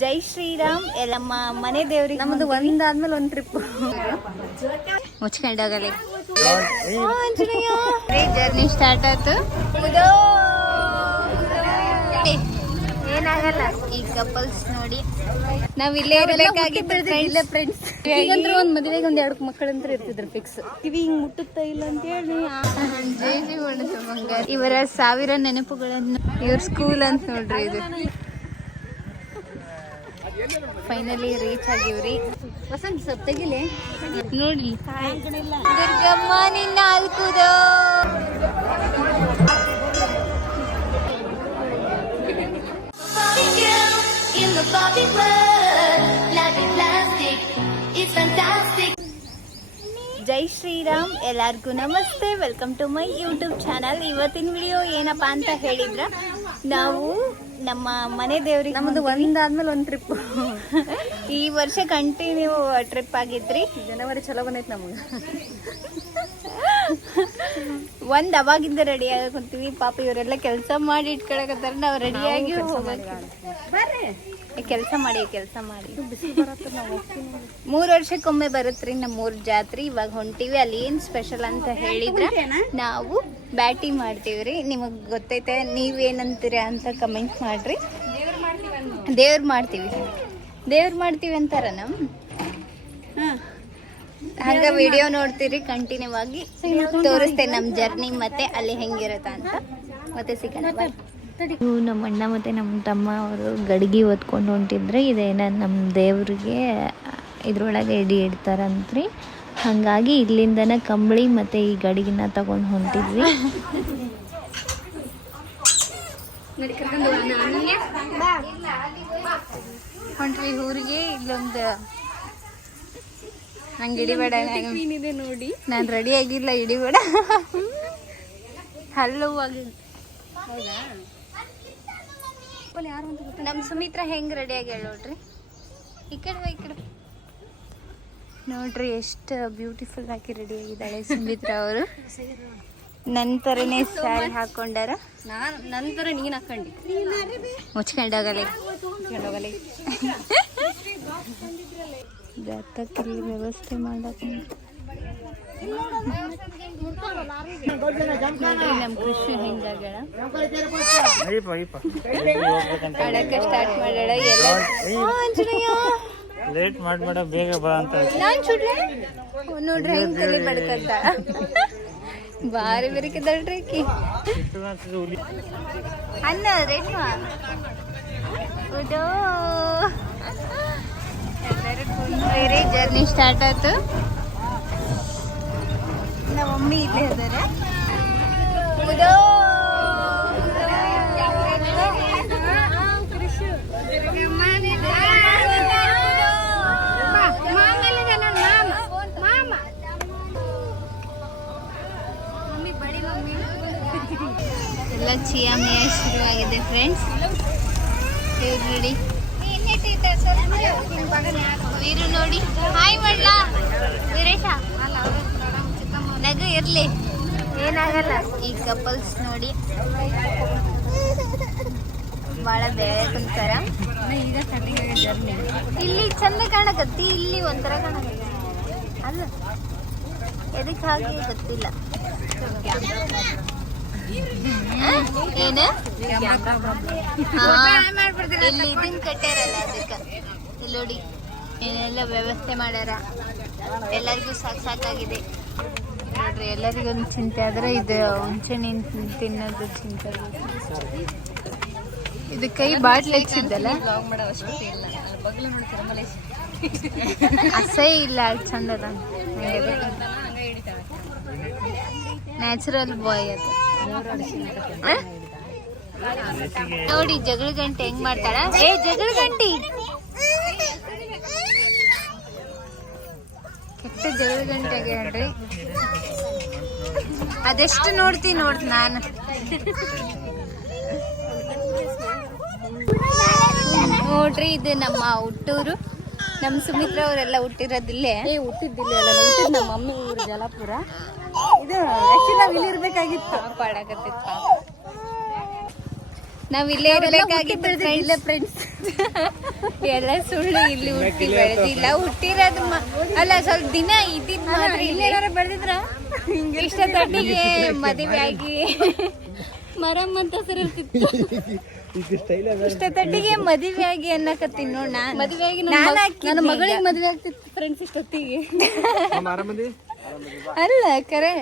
ಜೈ ಶ್ರೀರಾಮ್ ನಮ್ಮ ಮನೆ ದೇವ್ರಿಗೆ ನಮ್ದು ಒಂದಾದ್ಮೇಲೆ ಒಂದು ಟ್ರಿಪ್ ಮುಚ್ಕೊಂಡೋಗಲಿ ಜರ್ನಿ ಸ್ಟಾರ್ಟ್ ಆಯ್ತು. ಏನಾಗಲ್ಲ ಈ ಕಪಲ್ಸ್ ನೋಡಿ ನಾವ್ ಇಲ್ಲೇ ಇರಬೇಕಾಗಿತ್ತು ಫ್ರೆಂಡ್ಸ್. ಈಗಂದ್ರೆ ಒಂದ್ ಮದುವೆಗೆ ಒಂದ್ 2 ಮಕ್ಕಳಂತ್ರ ಇರ್ತಿದ್ರು ಫಿಕ್ಸ್. ಕಿವಿ ಹಿಂಗ್ ಮುಟ್ಟುತ್ತಾ ಇಲ್ಲ ಅಂತ ಹೇಳಿ ಇವರ 1000 ನೆನಪುಗಳನ್ನು ಇವ್ರ ಸ್ಕೂಲ್ ಅಂತ ನೋಡ್ರಿ. ಇದು ಫೈನಲಿ ರೀಚ್ ಆಗಿವ್ರಿ. ವಸಂತ ಸ್ವಲ್ಪ ತೆಗಿಲಿ ನೋಡಿ. ದುರ್ಗಮ್ಮ ನಿನ್ನ ಅಲ್ಕುದೋ ಜೈ ಶ್ರೀರಾಮ್. ಎಲ್ಲರಿಗೂ ನಮಸ್ತೆ, welcome to my YouTube channel. ಇವತ್ತಿನ ವಿಡಿಯೋ ಏನಪ್ಪಾ ಅಂತ ಹೇಳಿದ್ರ, ನಾವು ನಮ್ಮ ಮನೆ ದೇವ್ರಿಗೆ ನಮ್ದು ಒಂದಾದ್ಮೇಲೆ ಒಂದು ಟ್ರಿಪ್ ಈ ವರ್ಷ ಕಂಟಿನ್ಯೂ ಟ್ರಿಪ್ ಆಗಿದ್ರಿ. ಜನವರಿ ಚಲೋ ಬಂದೈತಿ ನಮ್ಗೆ. ಅವಾಗಿಂದ ರೆಡಿ ಆಗಕೊಂತೀವಿ. ಪಾಪ ಇವರೆಲ್ಲ ಕೆಲಸ ಮಾಡಿ ಇಟ್ಕೊಳಕತ್ತಾರ. ನಾವು ರೆಡಿಯಾಗಿ ಕೆಲಸ ಮಾಡಿ 3 ವರ್ಷಕ್ಕೊಮ್ಮೆ ಬರುತ್ತ್ರಿ ನಮ್ಮೂರ್ ಜಾತ್ರೆ. ಇವಾಗ ಹೊಂಟಿವಿ. ಅಲ್ಲಿ ಏನ್ ಸ್ಪೆಷಲ್ ಅಂತ ಹೇಳಿದ್ರ ನಾವು ಬ್ಯಾಟಿ ಮಾಡ್ತೀವ್ರಿ. ನಿಮಗ್ ಗೊತ್ತೈತೆ, ನೀವೇನಂತೀರ ಅಂತ ಕಮೆಂಟ್ ಮಾಡ್ರಿ. ದೇವ್ರ ಮಾಡ್ತೀವಿ ಅಂತಾರ ನಮ್ ಹಂಗ ವಿಡಿಯೋ ನೋಡ್ತೀರಿ. ಕಂಟಿನ್ಯೂ ಆಗಿ ತೋರಿಸ್ತೇನೆ ನಮ್ ಜರ್ನಿ ಮತ್ತೆ ಅಲ್ಲಿ ಹೆಂಗಿರತ್ತ ಅಂತ. ಮತ್ತೆ ಸಿಗೋಣ. ನಮ್ಮ ಅಣ್ಣ ಮತ್ತು ನಮ್ಮ ತಮ್ಮ ಅವರು ಗಡಿಗೆ ಓದ್ಕೊಂಡು ಹೊಂಟಿದ್ರೆ, ಇದೇನ ನಮ್ಮ ದೇವ್ರಿಗೆ ಇದ್ರೊಳಗೆ ಇಡ್ತಾರಂತ್ರಿ. ಹಾಗಾಗಿ ಇಲ್ಲಿಂದನ ಕಂಬಳಿ ಮತ್ತು ಈ ಗಡಿಗೆನ ತಗೊಂಡು ಹೊಂಟಿದ್ವಿ. ಹೊಂಟ್ವಿ ಊರಿಗೆ. ಇಲ್ಲೊಂದು ನಂಗೆ ಇಡಿಬೇಡ ನೋಡಿ, ನಾನು ರೆಡಿ ಆಗಿಲ್ಲ, ಇಡಿಬೇಡ ಹಲ್ಲುವಾಗಿ. ನಮ್ಮ ಸುಮಿತ್ರಾ ಹೆಂಗ್ ರೆಡಿ ಆಗಿ ನೋಡ್ರಿ. ಈ ಕಡೆ ನೋಡ್ರಿ ಎಷ್ಟು ಬ್ಯೂಟಿಫುಲ್ ಆಗಿ ರೆಡಿ ಆಗಿದ್ದಾಳೆ ಸುಮಿತ್ರಾ ಅವರು. ನಂತರನೇ ಸ್ಯಾರಿ ಹಾಕೊಂಡಾರ. ನಂತರ ನೀನ್ ಹಾಕೊಂಡಿ ಮುಚ್ಕೊಂಡೋಗಲಿ ಜಾತಕಲ್ಲಿ ವ್ಯವಸ್ಥೆ ಮಾಡಕ್ ನಮ್ ಕೃಷ್ಣ ಹೆಂಗಾಗ್ಯಾಳ ಆಡಕ್ಕೆ ಸ್ಟಾರ್ಟ್ ಮಾಡ್ಯಾಳ. ಲೇಟ್ ಮಾಡ್ಬೇಡ, ಬೇಗ ಬಾ ಅಂತ ನೋಡ್ರಿ ಹೆಂಗ್ ತಲೆ ಬಡ್ಕಂತ. ಬಾರಿ ಬೆರಕಿದಳ್ರಿ ಆಕಿ. ಅನ್ನ ರೇಟ್ ಎಲ್ಲರೂ ಕುಂದ್ರಿ. ಜರ್ನಿ ಸ್ಟಾರ್ಟ್ ಆಯ್ತು. ನಮ್ಮ ಮಮ್ಮಿ ಇಲ್ಲೇ ಅದಾರ. ಎಲ್ಲ ಚಿಯಾಮಿಯ ಶುರುವಾಗಿದೆ ಫ್ರೆಂಡ್ಸ್. ರೆಡಿ ವೀರು ನೋಡಿ. ಹಾಯ್ ಮಾಡ್ಲಾ ವೀರೇಶ, ನಗು ಇರ್ಲಿ, ಏನಾಗಲ್ಲ. ಈ ಕಪಲ್ಸ್ ನೋಡಿ ಭಾಳ ಬೇರೆ ಕುಂತಾರ. ಈಗ ಜರ್ನಿ ಇಲ್ಲಿ ಚಂದ ಕಾಣಕತ್ತಿ, ಇಲ್ಲಿ ಒಂಥರ ಕಾಣಕತ್ತಿ. ಅಲ್ಲ ಎದಕ್ಕೆ ಹಾಗೆ ಗೊತ್ತಿಲ್ಲ. ಏನು ಇಲ್ಲಿ ಇದನ್ ಕಟ್ಟ್ಯಾರಲ್ಲ, ಅದಕ್ಕೆ ಇಲ್ಲಿ ನೋಡಿ ಏನೆಲ್ಲ ವ್ಯವಸ್ಥೆ ಮಾಡ್ಯಾರ. ಎಲ್ಲರಿಗೂ ಸಾಕಾಗಿದೆ ನೋಡ್ರಿ. ಎಲ್ಲರಿಗೊಂದು ಚಿಂತೆ ಆದ್ರೆ ಇದು ಹುಂಚೆಣ್ಣೆ ತಿನ್ನೋದು ಚಿಂತೆ. ಇದು ಕೈ ಬಾಟ್ಲಿ ಹಚ್ಚಿದ್ದಲ್ಲ, ಅಸಹ್ಯ ಇಲ್ಲ, ಅದು ಚಂದ ಅದ. ನ್ಯಾಚುರಲ್ ಬಾಯ್ ಅದು ನೋಡಿ. ಜಗಳ ಗಂಟೆ ಹೆಂಗ್ ಮಾಡ್ತಾಳ. ಜಗಳ ಗಂಟಿ ಕೆಟ್ಟ ಜಗಳ ಗಂಟೆಗೆ ಹೇಳ್ರಿ. ಅದೆಷ್ಟು ನೋಡ್ತಿ ನಾನು. ನೋಡ್ರಿ, ಇದು ನಮ್ಮ ಹುಟ್ಟೂರು. ನಮ್ಮ ಸುಮಿತ್ರಾ ಅವರೆಲ್ಲ ಹುಟ್ಟಿರೋದಿಲ್ಲೇ. ಹುಟ್ಟಿದ್ದಿಲ್ಲ, ಹುಟ್ಟಿದ್ ನಮ್ಮ ಮಮ್ಮಿ ಊರು ಜಲಾಪುರ. ಇದು ಆಕ್ಚುಲಿ ನಾವು ಇಲ್ಲಿ ಇರ್ಬೇಕಾಗಿತ್ತು. ಪಾಡಾಕತ್ತಿತ್ತು. ನಾವ್ ಇಲ್ಲೇ ಇರ್ಬೇಕಾಗಿತ್ತು ಫ್ರೆಂಡ್ಸ್. ಎಲ್ಲ ಸುಳ್ಳು, ಇಲ್ಲಿ ಹುಟ್ಟಿ ಬೆಳೆದಿಲ್ಲ. ಹುಟ್ಟಿರೋದು ಅಲ್ಲ, ಸ್ವಲ್ಪ ದಿನ ಇದ್ದಿದ್ ಮಾತ್ರ ಇಲ್ಲೇ ಬೆಳೆದಿದ್ರ. ಇಷ್ಟ ತಟ್ಟಿಗೆ ಮದುವೆ ಆಗಿ ಮರಮ್ಮ ಅಂತ ಸರ್ ಇರ್ತಿತ್ತು. ಇಷ್ಟ ತಟ್ಟಿಗೆ ಮದುವೆ ಆಗಿ ಅನ್ನಕತ್ತೀನಿ ನೋಡ್. ಮದುವೆ ಆಗಿ ನನ್ನ ಮಗಳಿಗೆ ಮದುವೆ ಆಗ್ತಿತ್ತು ಫ್ರೆಂಡ್ಸ್ ಇಷ್ಟೊತ್ತಿಗೆ. ಅಲ್ಲ ಕರೆ,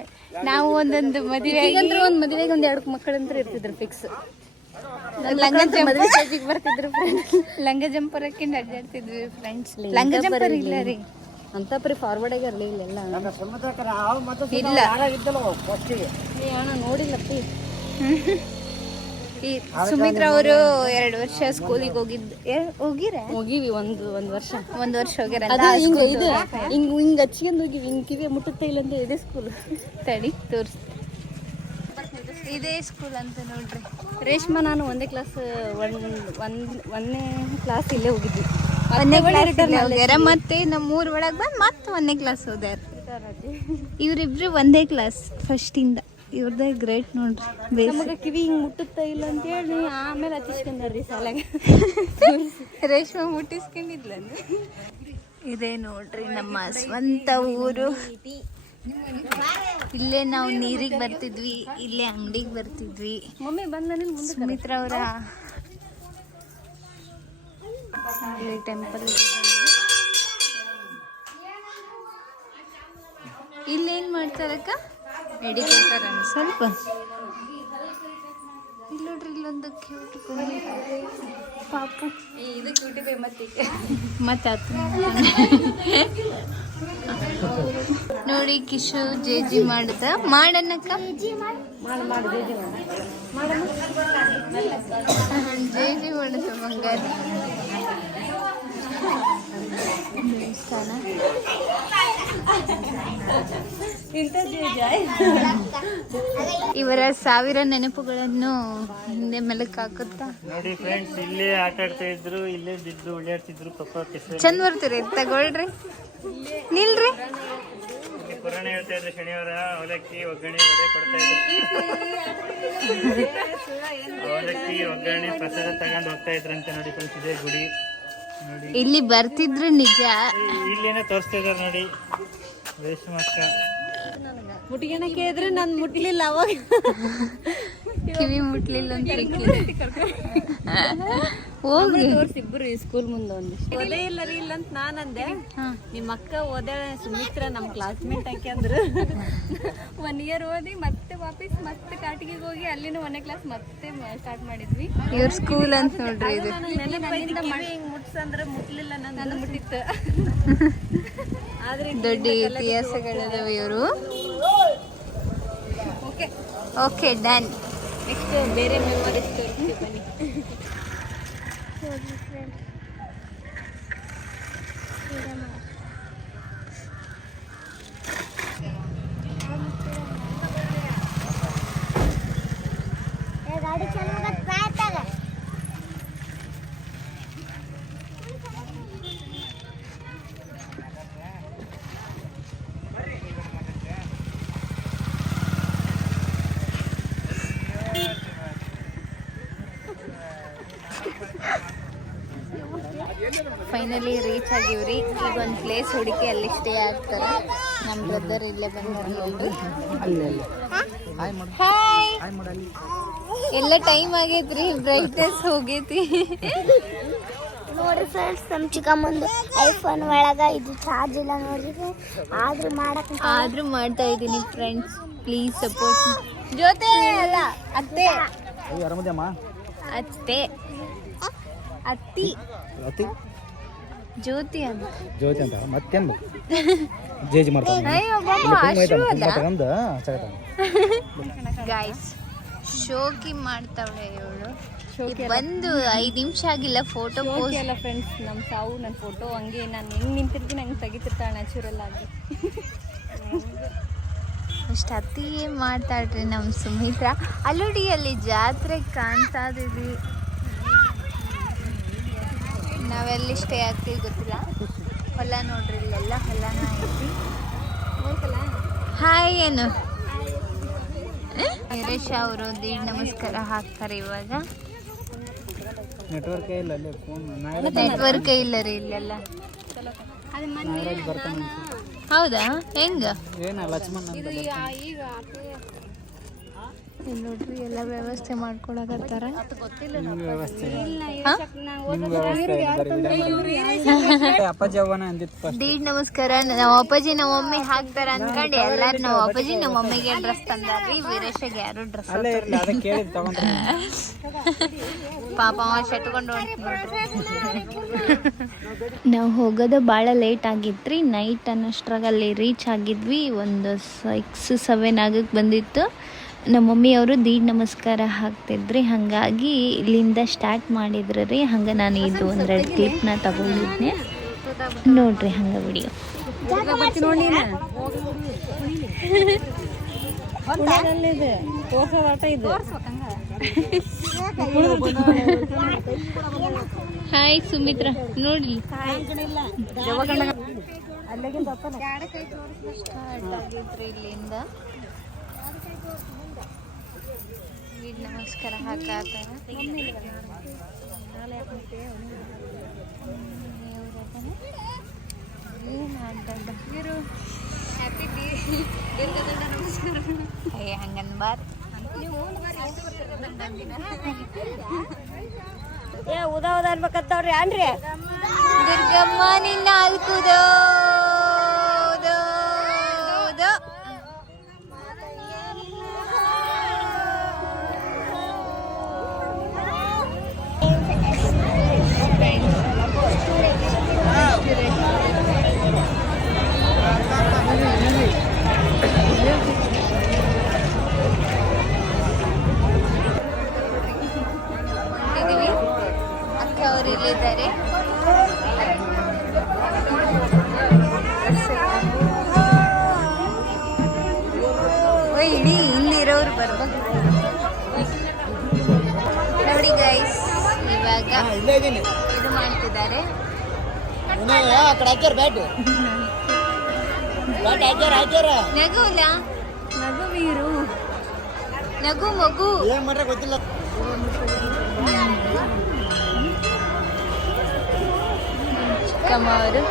ನಾವು ಒಂದೊಂದು ಮದುವೆ ಒಂದ್ ಮದುವೆಗೆ ಒಂದ್ 2 ಮಕ್ಕಳಂತ್ರ ಇರ್ತಿದ್ರು ಫಿಕ್ಸ್. ಲಂಗ ಬರ್ತಿದ್ರು ಫ್ರೆಂಡ್ಸ್. ಲಂಗ ಜಂಪರ್ ಹಾಕೊಂಡು ಅಡ್ಡಾಡ್ತಿದ್ವಿ ಫ್ರೆಂಡ್ಸ್. ಲಂಗ ಜಂಪರ್ ಇಲ್ಲ ರೀ ಅಂತ ಪರಿ ಫಾರ್ವರ್ಡ್ ಆಗಿ ಇರ್ಲಿಲ್ಲ. ಇಲ್ಲ ಅಣ್ಣ ನೋಡಿಲ್ಲಪ್ಪಿ. ಈ ಸುಮಿತ್ರಾ ಅವರು 2 ವರ್ಷ ಸ್ಕೂಲಿಗೆ ಹೋಗಿವಿ. ಒಂದ್ ವರ್ಷ ಹೋಗ್ಯಾರ. ಹಿಂಗ್ ಹಚ್ಕೊಂಡ್ ಹೋಗಿವಿ. ಹಿಂಗ್ ಕಿವಿ ಮುಟ್ಟುತ್ತೆ ಇಲ್ಲ ಅಂದ್ರೆ ಇದೇ ಸ್ಕೂಲ್. ತಡಿ ತೋರ್ಸ್, ಇದೇ ಸ್ಕೂಲ್ ಅಂತ ನೋಡ್ರಿ. ರೇಷ್ಮಾ ನಾನು ಒಂದೇ ಕ್ಲಾಸ್ ಇಲ್ಲೇ ಹೋಗಿದ್ವಿ. ಒಂದನೇ ಕ್ಲಾಸ್ ಹೋಗ್ಯಾರ. ಮತ್ತೆ ನಮ್ಮ ಊರ್ ಒಳಗ್ ಬಂದ್ ಮತ್ತೆ 1ನೇ ಕ್ಲಾಸ್ ಹೋದ್ಯಾರ. ಇವ್ರಿಬ್ರು ಒಂದೇ ಕ್ಲಾಸ್ ಫಸ್ಟ್ ಇಂದ. ಇವ್ರದೇ ಗ್ರೇಟ್ ನೋಡ್ರಿ. ನಮಗೆ ಕಿವಿ ಹಿಂಗ್ ಮುಟ್ಟುತ್ತಾ ಇಲ್ಲ ಅಂತ ಹೇಳಿ ಆಮೇಲೆ ಹಚ್ಚಿಸ್ಕೊಂಡ್ರಿ ಸಾಲಾಗ. ರೇಷ್ಮೆ ಮುಟ್ಟಿಸ್ಕೊಂಡಿದ್ಲ. ಇದೇ ನೋಡ್ರಿ ನಮ್ಮ ಸ್ವಂತ ಊರು. ಇಲ್ಲೇ ನಾವು ನೀರಿಗೆ ಬರ್ತಿದ್ವಿ, ಇಲ್ಲೇ ಅಂಗಡಿಗೆ ಬರ್ತಿದ್ವಿ. ಸುಮಿತ್ರಾ ಅವರ ಟೆಂಪಲ್. ಇಲ್ಲೇನ್ ಮಾಡ್ತಾರಕ್ಕ? ಎಡಿ ಕೊಡ್ತಾರ ಸ್ವಲ್ಪ. ಇಲ್ಲಿ ನೋಡ್ರಿ, ಇಲ್ಲೊಂದು ಕ್ಯೂಟ್ ಪಾಪು. ಇದು ಕ್ಯೂಟಿದೆ ಮತ್ತೆ ನೋಡಿ. ಕಿಶು ಜೇಜಿ ಮಾಡ್ದ ಮಾಡನಕ್ಕ. ಜೇಜಿ ಮಾಡುತ್ತ ಬಂಗಾರ ದೇವಸ್ಥಾನ. ಇವರ 1000 ನೆನಪುಗಳನ್ನು ಹಿಂದೆ ಮೆಲುಕು ಹಾಕುತ್ತಾ ನೋಡಿ ಫ್ರೆಂಡ್ಸ್. ಇಲ್ಲೇ ಆಟ ಆಡ್ತಾ ಇದ್ರು, ಇಲ್ಲೇ ಬಿದ್ದು ಉಳಿಯಾಡ್ತಿದ್ರು. ಚಂದ ಬರ್ತೀರಿ, ತಗೊಳ್ರಿ, ನಿಲ್ರಿ. ಪುರಾಣ ಹೇಳ್ತಾ ಇದ್ರು, ಶನಿವಾರ ಅವಲಕ್ಕಿ ಒಗ್ಗರಣೆ ವಡೆ ಕೊಡ್ತಾ ಇದ್ರು. ಅವಲಕ್ಕಿ ಒಗ್ಗರಣೆ ಪ್ರಸಾದ ತಗೊಂಡು ಹೋಗ್ತಾ ಇದ್ರಂತೆ ನೋಡಿ ಫ್ರೆಂಡ್ಸ್. ಇದೇ ಗುಡಿ ನೋಡಿ. ಇಲ್ಲಿ ಬರ್ತಿದ್ರು ನಿಜ. ಇಲ್ಲೇನೆ ತೋರಿಸ್ತಾ ಇದಾರೆ ನೋಡಿ ರೇಷ್ಮಾ ಅಕ್ಕ. ಮುಟ್ಗೆಣಕ್ಕೆ ಇದ್ರೆ ನಾನು ಮುಟ್ಲಿಲ್ಲ. ಅವಾಗ ಕಿವಿ ಮುಟ್ಲಿಲ್ಲ ಅಂತ ಹೋಗಿ ತೋರ್ಸಿಬ್ರು ಸ್ಕೂಲ್ ಮುಂದೆ ಒಂದಿಷ್ಟು ಓದೇ ಇಲ್ಲ ರೀ ಇಲ್ಲ ಅಂತ ನಾನಂದೆ. ನಿಮ್ಮ ಅಕ್ಕ ಓದಾಳೆ ಸುಮಿತ್ರಾ ನಮ್ಮ ಕ್ಲಾಸ್ಮೇಟ್ ಹಾಕಿ ಅಂದ್ರು. 1 ಇಯರ್ ಓದಿ ಮತ್ತೆ ವಾಪಸ್ ಮತ್ತೆ ಕಾಟಿಗೆ ಹೋಗಿ ಅಲ್ಲಿನೂ 1ನೇ ಕ್ಲಾಸ್ ಮತ್ತೆ ಸ್ಟಾರ್ಟ್ ಮಾಡಿದ್ವಿ. ಇವ್ರ ಸ್ಕೂಲ್ ಅಂತ ನೋಡ್ರಿ ಇದು. ಹಿಂಗ್ ಮುಟ್ಸಂದ್ರೆ ಮುಟ್ಲಿಲ್ಲ, ನನ್ನ ಮುಟ್ಟಿತ್ತು. ಆದ್ರೆ ದೊಡ್ಡ ಇತಿಹಾಸಗಳಿದಾವೆ ಇವರು. Okay done. ನೆಕ್ಸ್ಟ್ ಬೇರೆ ಮೆಮೊರೀಸ್ ತೋರಿಸ್ತೀವಿ ಬನ್ನಿ. ಗಾಡಿ ಚಲೋ ಪ್ರಾಯತಾಗ ಫೈನಲಿ ರೀಚ್ ಆಗಿವ್ರಿ. ಈಗ ಒಂದು ಪ್ಲೇಸ್ ಹುಡುಕಿ ಅಲ್ಲಿ ಸ್ಟೇ ಆಗ್ತಾರ. ನಮ್ಮ ಬ್ರದರ್ ಇಲ್ಲೇ ಬಂದ್ರು. ಹಾಯ್, ಎಲ್ಲ ಟೈಮ್ ಆಗೈತ್ರಿ, ಬ್ರೈಟ್ನೆಸ್ ಹೋಗೈತಿ. ನೋಡ್ರಿ ಫ್ರೆಂಡ್ಸ್, ನಮ್ಮ ಚಿಕ್ಕಮ್ಮಂದು ಐಫೋನ್ ಒಳಗ ಇದು ಚಾರ್ಜ್ ಇಲ್ಲ ನೋಡ್ರಿ. ಆದ್ರೂ ಮಾಡ್ತಾ ಇದ್ದೀನಿ ಫ್ರೆಂಡ್ಸ್. Please support. ಜೊತೆ ಅಲ್ಲ ಅತ್ತೆ, ಅತ್ತೆ ಅತ್ತಿ ಜ್ಯೋತಿ ಅಂತ ಮತ್ತೇನು ಜೇಜಿ ಮಾಡ್ತಾರೆ. ಗೈಸ್, ಶೋಕಿ ಮಾಡ್ತಾವಳೆ ಇವಳು. ಬಂದು 5 ನಿಮಿಷ ಆಗಿಲ್ಲ, ಫೋಟೋ ಪೋಸ್ಟ್ ಎಲ್ಲ ಫ್ರೆಂಡ್ಸ್. ನಮ್ಮ ಸಾವು ನನ್ನ ಫೋಟೋ ಹಂಗೆ ನಾನು ಹೆಂಗೆ ನಿಂತಿರ್ತೀನಿ ಹಂಗೆ ತೆಗಿತಿರ್ತಾಳೆ ನ್ಯಾಚುರಲ್ ಆಗಿ. ಅಷ್ಟು ಅತ್ತಿಗೆ ಮಾಡ್ತಾಳ್ರಿ ನಮ್ಮ ಸುಮಿತ್ರಾ. ಅಲ್ಲೋಡಿ, ಅಲ್ಲಿ ಜಾತ್ರೆ ಕಾಣ್ತಾ ಇದೀವಿ. ನಾವೆಲ್ಲಿ ಸ್ಟೇ ಆಗ್ತೀವಿ ಗೊತ್ತಿಲ್ಲ. ಹೊಲ ನೋಡ್ರಿ, ಇಲ್ಲೆಲ್ಲ ಹೊಲನ ಐತಿ. ಹಾಯ್ ಏನು ವೀರೇಶ ಅವರು ದೀಡ್ ನಮಸ್ಕಾರ ಹಾಕ್ತಾರೆ ಇವಾಗ. ನೆಟ್ವರ್ಕೇ ಇಲ್ಲ ಅಲ್ಲಿ ಫೋನ್ ನೆಟ್ವರ್ಕ್ ಇಲ್ಲ ರೀ ಇಲ್ಲೆಲ್ಲ. ನಾಗರಾಜ್ ಬರ್ತಾನೆ ಹೌದಾ? ಹೆಂಗ ಏನ ಲಕ್ಷ್ಮಣ್ ಅಂತ ಇಲ್ಲಿ ನೋಡ್ರಿ ಎಲ್ಲ ವ್ಯವಸ್ಥೆ ಮಾಡ್ಕೊಳಕತ್ತಾರ. ನಿಮ್ಗೆ ವ್ಯವಸ್ಥೆ ಅಪ್ಪಾಜಿ ಅವನ ಅಂದಿತ್ತು ಫಸ್ಟ್. ದೀಡ್ ನಮಸ್ಕಾರ. ನಮ್ಮ ಅಪ್ಪಾಜಿ ನಮ್ಮ ಮಮ್ಮಿ ಹಾಕ್ತಾರ ಅನ್ಕೊಂಡು ಎಲ್ಲಾರು ನಮ್ಮ ಅಪ್ಪಾಜಿ ನಮ್ಮ ಮಮ್ಮಿಗೆ ಡ್ರೆಸ್ ತಂದಾರ್ರಿ. ವೀರೇಶಗೆ ಯಾರು ಡ್ರೆಸ್ ಅಲ್ಲೇ ಇರ್ಲಿ ಅದಕ್ಕೆ ಕೇಳಿದ್ ತಗೊಂಡ್ರೆ ಪಾಪ ಅವ ಶಟ್ಕೊಂಡು ನಾವು ಹೋಗೋದು ಭಾಳ ಲೇಟ್ ಆಗಿತ್ರಿ. ನೈಟ್ ಅನ್ನೋಷ್ಟ್ರಾಗಲ್ಲಿ ರೀಚ್ ಆಗಿದ್ವಿ. ಒಂದು 6-7 ಆಗಕ್ಕೆ ಬಂದಿತ್ತು. ನಮ್ಮ ಮಮ್ಮಿಯವರು ದೀಡ್ ನಮಸ್ಕಾರ ಹಾಕ್ತಿದ್ರಿ. ಹಾಗಾಗಿ ಇಲ್ಲಿಂದ ಸ್ಟಾರ್ಟ್ ಮಾಡಿದ್ರು ರೀ. ಹಂಗೆ ನಾನು ಇದು ಒಂದೆರಡು ಕ್ಲಿಪ್ನ ತಗೊಂಡಿದ್ನೆ ನೋಡ್ರಿ. ಹಂಗೆ ವಿಡಿಯೋ ಹಾಯ್ ಸುಮಿತ್ರಾ ನೋಡಿ ಇಲ್ಲಿಂದ ದೀಡ್ ನಮಸ್ಕಾರ ಹಾಕಾತಾರ. ಹಂಗನ್ಬಾರ್ ಉದಾ ಅನ್ಬೇಕಂತವ್ರಿ ಅನ್ರಿ. ದುರ್ಗಮ್ಮ ನಿನ್ನ ನಾಲ್ಕುದೋ ಅಕ್ಕ ಅವರು ಇಲ್ಲಿದ್ದಾರೆ. ಇಡೀ ಇಲ್ಲಿರೋರು ಬರ್ಬೇಕು ನೋಡಿ ಗೈಸ್. ಇವಾಗ ಇದು ಮಾಡ್ತಿದ್ದಾರೆ. ನಗುಲ ನಗುವೀರು ನಗು ಮಗು ಗೊತ್ತಿಲ್ಲ. ಚಿಕ್ಕಮ್ಮ ಅವರು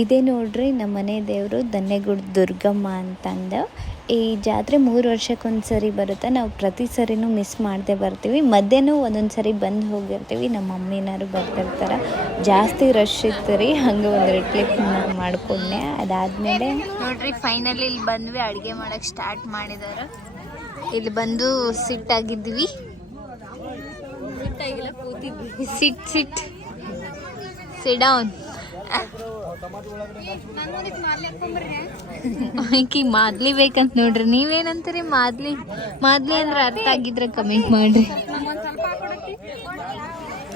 ಇದೇ ನೋಡ್ರಿ ನಮ್ಮ ಮನೆ ದೇವರು ದನ್ನೆಗುಡ್ ದುರ್ಗಮ್ಮ ಅಂತಂದು. ಈ ಜಾತ್ರೆ 3 ವರ್ಷಕ್ಕೊಂದ್ಸರಿ ಬರುತ್ತೆ. ನಾವು ಪ್ರತಿ ಸರಿನೂ ಮಿಸ್ ಮಾಡದೆ ಬರ್ತೀವಿ. ಮಧ್ಯಾಹ್ನ ಒಂದೊಂದು ಸರಿ ಬಂದು ಹೋಗಿರ್ತೀವಿ. ನಮ್ಮ ಮಮ್ಮಿನಾರು ಬರ್ತಿರ್ತಾರೆ. ಜಾಸ್ತಿ ರಶ್ ಇತ್ತು ರೀ. ಹಂಗೆ ಒಂದೆರಡು ಕ್ಲಿಪ್ ಮಾಡ್ಕೊಂಡೆ. ಅದಾದಮೇಲೆ ನೋಡ್ರಿ ಫೈನಲಿ ಇಲ್ಲಿ ಬಂದ್ವಿ. ಅಡುಗೆ ಮಾಡೋಕ್ಕೆ ಸ್ಟಾರ್ಟ್ ಮಾಡಿದಾರೆ. ಇಲ್ಲಿ ಬಂದು ಸಿಟ್ಟಾಗಿದ್ವಿ. Sit down. ಆಕಿ ಮಾದ್ಲಿ ಬೇಕಂತ ನೋಡ್ರಿ. ನೀವೇನಂತೀರಿ? ಮಾದ್ಲಿ ಅಂದ್ರೆ ಅರ್ಥ ಆಗಿದ್ರೆ ಕಮೆಂಟ್ ಮಾಡ್ರಿ.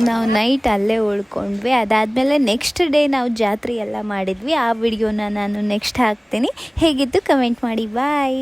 ನಾವು ನೈಟ್ ಅಲ್ಲೇ ಉಳ್ಕೊಂಡ್ವಿ. ಅದಾದಮೇಲೆ ನೆಕ್ಸ್ಟ್ ಡೇ ನಾವು ಜಾತ್ರೆ ಎಲ್ಲ ಮಾಡಿದ್ವಿ. ಆ ವಿಡಿಯೋನ ನಾನು ನೆಕ್ಸ್ಟ್ ಹಾಕ್ತೀನಿ. ಹೇಗಿತ್ತು ಕಮೆಂಟ್ ಮಾಡಿ. ಬಾಯ್.